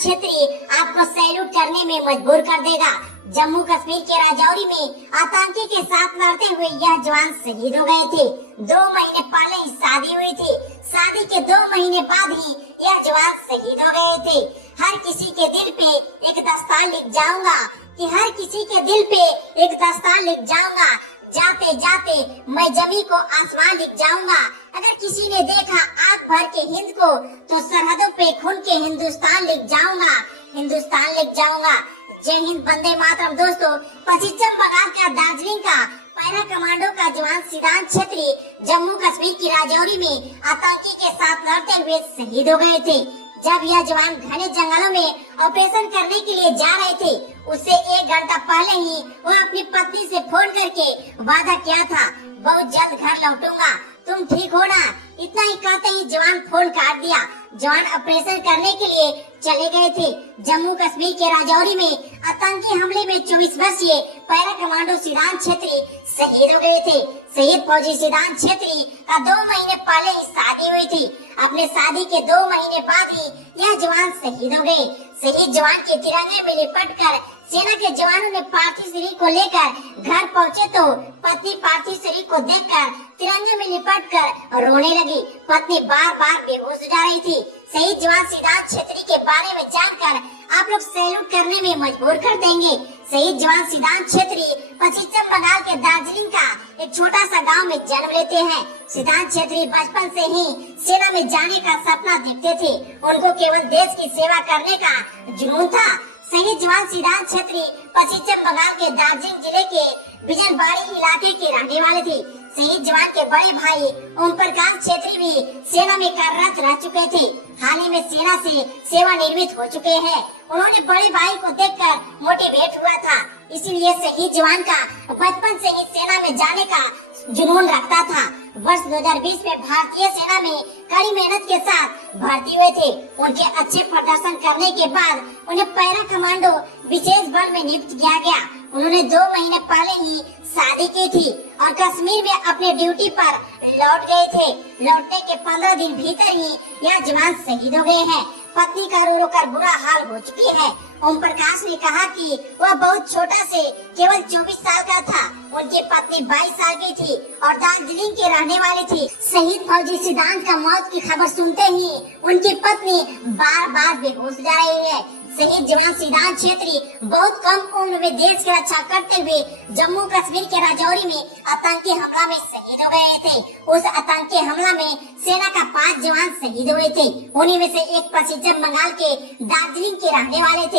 छेत्री आपको सैल्यूट करने में मजबूर कर देगा। जम्मू कश्मीर के राजौरी में आतंकी के साथ लड़ते हुए यह जवान शहीद हो गए थे। 2 महीने पहले ही शादी हुई थी। शादी के 2 महीने बाद ही यह जवान शहीद हो गए थे। हर किसी के दिल पे एक दस्तार लिख जाऊंगा कि हर किसी के दिल पे एक दस्तार लिख जाऊंगा। जाते जाते मैं जमी को आसमान लिख जाऊंगा। अगर किसी ने देखा आंख भर के हिंद को तो सरहदों पे खून के हिंदुस्तान लिख जाऊंगा, हिंदुस्तान लिख जाऊंगा। जय हिंद, वंदे मातरम। दोस्तों, पश्चिम बंगाल का दार्जिलिंग का पैरा कमांडो का जवान सिद्धांत छेत्री जम्मू कश्मीर की राजौरी में आतंकी के साथ लड़ते हुए शहीद हो गए थे। जब यह जवान घने जंगलों में ऑपरेशन करने के लिए जा रहे थे, उससे 1 घंटा पहले ही वह अपनी पत्नी से फोन करके वादा किया था, बहुत जल्द घर लौटूंगा, तुम ठीक हो ना। इतना ही कहते ही जवान फोन काट दिया। जवान ऑपरेशन करने के लिए चले गए थे। जम्मू कश्मीर के राजौरी में आतंकी हमले में 24 वर्षीय पैरा कमांडो सिद्धांत छेत्री शहीद हो गए थे। शहीद फौजी सिद्धांत छेत्री का 2 महीने पहले ही शादी हुई थी। अपने शादी के 2 महीने बाद ही यह जवान शहीद हो गए। शहीद जवान के तिरंगे में लिपट कर सेना के जवानों ने पार्थिव शरीर को लेकर घर पहुंचे तो पत्नी पार्थिव शरीर को देखकर तिरंगे में लिपट कर रोने लगी। पत्नी बार बार बेहोश हो जा रही थी। शहीद जवान सिद्धांत छेत्री के बारे में जानकर आप लोग सैल्यूट करने में मजबूर कर देंगे। शहीद जवान सिद्धांत छेत्री पश्चिम बंगाल के दार्जिलिंग का एक छोटा सा गांव में जन्म लेते हैं। सिद्धांत छेत्री बचपन से ही सेना में जाने का सपना देखते थे। उनको केवल देश की सेवा करने का जुनून था। शहीद जवान सिद्धांत छेत्री पश्चिम बंगाल के दार्जिलिंग जिले के बिजनबाड़ी इलाके के रहने वाले थे। शहीद जवान के बड़े भाई ओम प्रकाश छेत्री भी सेना में कार्यरत रह चुके थे। हाल ही में सेना से सेवानिवृत्त हो चुके हैं। उन्होंने बड़े भाई को देखकर मोटिवेट हुआ था, इसीलिए शहीद जवान का बचपन से ही सेना में जाने का जुनून रखता था। वर्ष 2020 में भारतीय सेना में कड़ी मेहनत के साथ भर्ती हुए थे। उनके अच्छे प्रदर्शन करने के बाद उन्हें पैरा कमांडो विशेष बल में नियुक्त किया गया। उन्होंने 2 महीने पहले ही शादी की थी और कश्मीर में अपने ड्यूटी पर लौट गए थे। लौटने के 15 दिन भीतर ही यह जवान शहीद हो गए हैं। पत्नी का रो रो कर बुरा हाल हो चुकी है। ओम प्रकाश ने कहा कि वह बहुत छोटा से केवल 24 साल का था। उनकी पत्नी 22 साल की थी और दार्जिलिंग के रहने वाली थी। शहीद फौजी सिद्धांत का मौत की खबर सुनते ही उनकी पत्नी बार बार बेहोश जा रही है। शहीद जवान सिद्धांत छेत्री बहुत कम उम्र में देश की रक्षा करते हुए जम्मू कश्मीर के राजौरी में आतंकी हमला में शहीद हो गए थे। उस आतंकी हमला में सेना का 5 जवान शहीद हुए थे। उन्हीं में से एक पश्चिम बंगाल के दार्जिलिंग के रहने वाले थे।